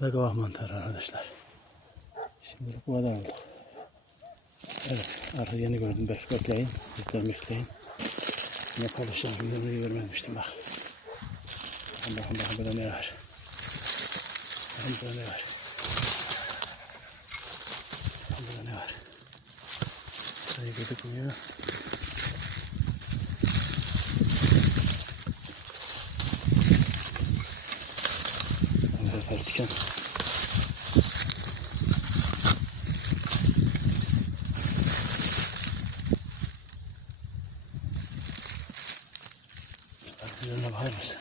Bu da kavak mantarı arkadaşlar. Şimdi bu kadar oldu. Evet, arka yeni gördüm. Bekleyin. Bekleyin. Yine paylaşacağım. Videoyu görmemiştim bak. Bakın burada ne var. Bakın burada ne var. Bakın burada ne var. Sayı gözükmüyor. Evet, diken. Üzerine bakar mısın?